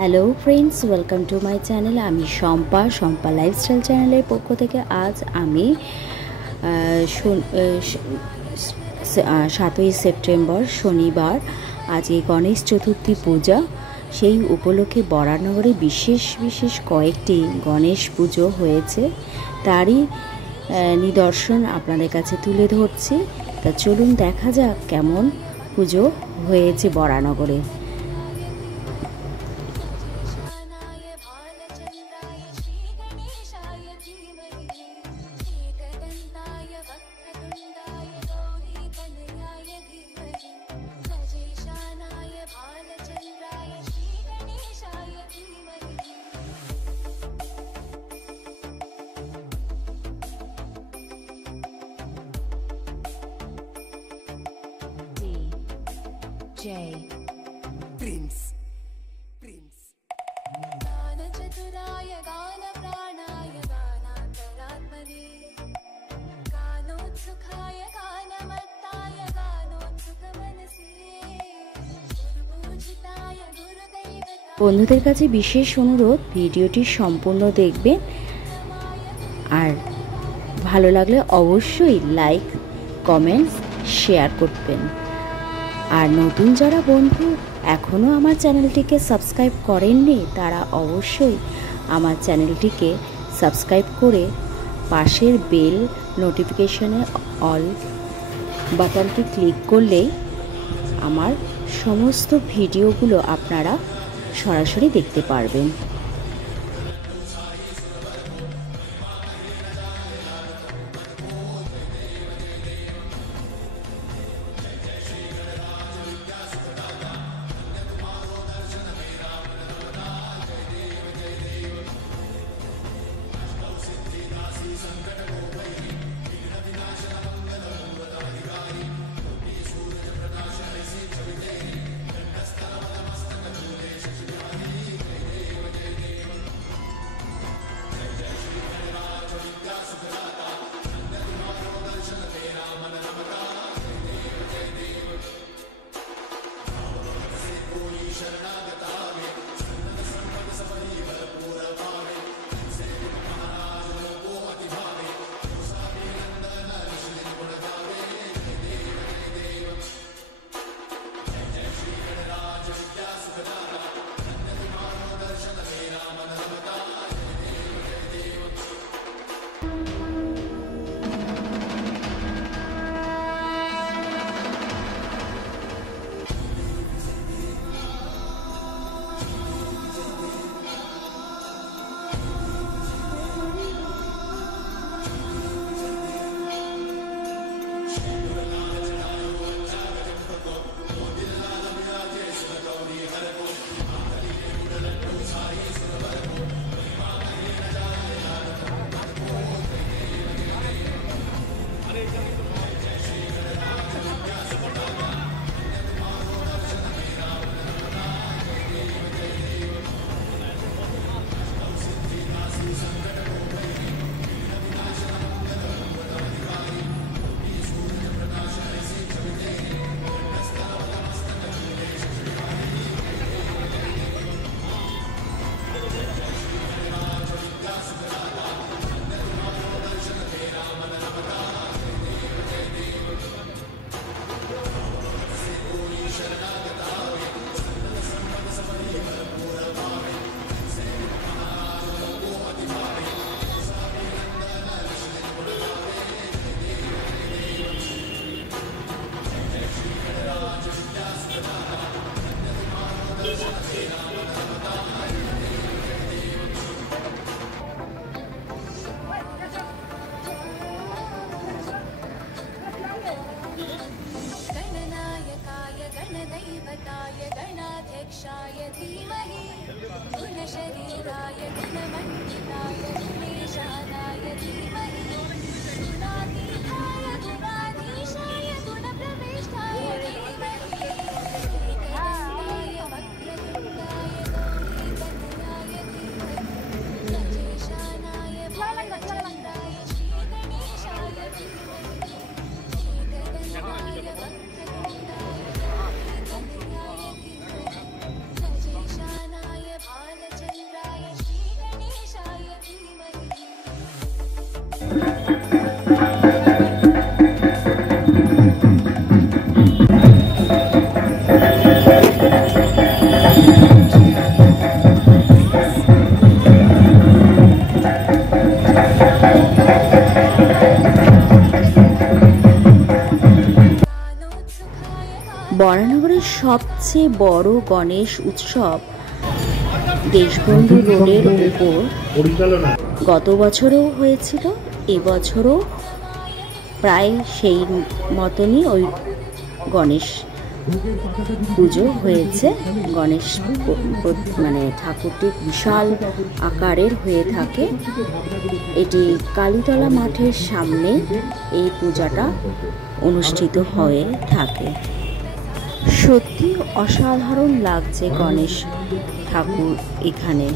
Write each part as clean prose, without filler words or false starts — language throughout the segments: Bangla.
Hello friends, welcome to my channel. আমি শম্পা লাইফস্টাইল চ্যানেলের পক্ষ থেকে আজ আমি 7ই সেপ্টেম্বর শনিবার, আজকে গণেশ চতুর্থী পূজা। সেই উপলক্ষে বরানগরে বিশেষ কয়েকটি গণেশ পুজো হয়েছে, তারই নিদর্শন আপনাদের কাছে তুলে ধরছি। তা চলুন দেখা যাক কেমন পুজো হয়েছে বরানগরে। Prince. गानचतुराय गानप्राणाय गानान्तरात्मने गानोत्सुकाय गानमत्ताय गानोत्सुकमनसे गुरुपूजिताय गुरुदैवताय। বন্ধুদের কাছে বিশেষ অনুরোধ, ভিডিওটি সম্পূর্ণ দেখবেন আর ভালো লাগলে অবশ্যই লাইক, কমেন্টস, শেয়ার করবেন। আর নতুন যারা বন্ধু এখনও আমার চ্যানেলটিকে সাবস্ক্রাইব করেননি, তারা অবশ্যই আমার চ্যানেলটিকে সাবস্ক্রাইব করে পাশের বেল নোটিফিকেশনে অল বাটনটি ক্লিক করলেই আমার সমস্ত ভিডিওগুলো আপনারা সরাসরি দেখতে পারবেন। गणनायकाय गणदैवताय गणाध्यक्षाय धीमहि गुणशरीराय गुणमण्डिताय गुणेशानाय धीमहि गुणातीताय गुणाधीशाय गुणप्रविष्टाय धीमहि एकदन्ताय वक्रतुण्डाय गौरीतनयाय धीमहि गजेशानाय भालचन्द्राय श्रीगणेशाय धीमहि एकदन्ताय वक्रतुण्डाय गौरीतनयाय धीमहि गजेशानाय বরানগরের সবচেয়ে বড় গণেশ উৎসব দেশবন্ধু রোডের উপর গত বছরও হয়েছিল, এবছরও প্রায় সেই মতনই ওই গণেশ পুজো হয়েছে। গণেশ মানে ঠাকুরটি বিশাল আকারের হয়ে থাকে। এটি কালীতলা মাঠের সামনে এই পূজাটা অনুষ্ঠিত হয়ে থাকে। সত্যি অসাধারণ লাগছে গণেশ ঠাকুর এখানে,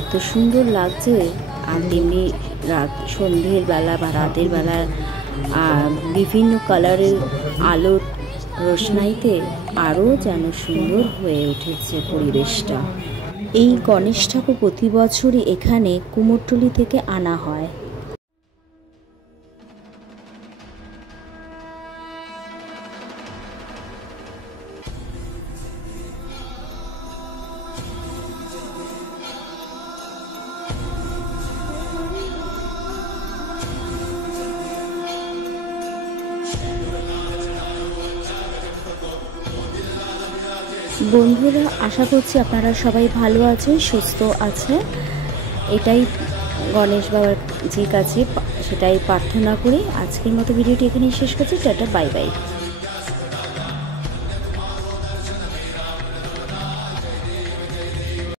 এত সুন্দর লাগছে। আর তেমনি সন্ধ্যের বেলা বা রাতের বেলা বিভিন্ন কালারের আলোর রোশনাইতে আরও যেন সুন্দর হয়ে উঠেছে পরিবেশটা। এই গণেশ ঠাকুর প্রতি বছরই এখানে কুমোরটুলি থেকে আনা হয়। বন্ধুরা, আশা করছি আপনারা সবাই ভালো আছেন, সুস্থ আছেন। এটাই গণেশ বাবার যে কাছে সেটাই প্রার্থনা করি। আজকের মতো ভিডিওটি এখানেই শেষ করছি। Tata, bye bye.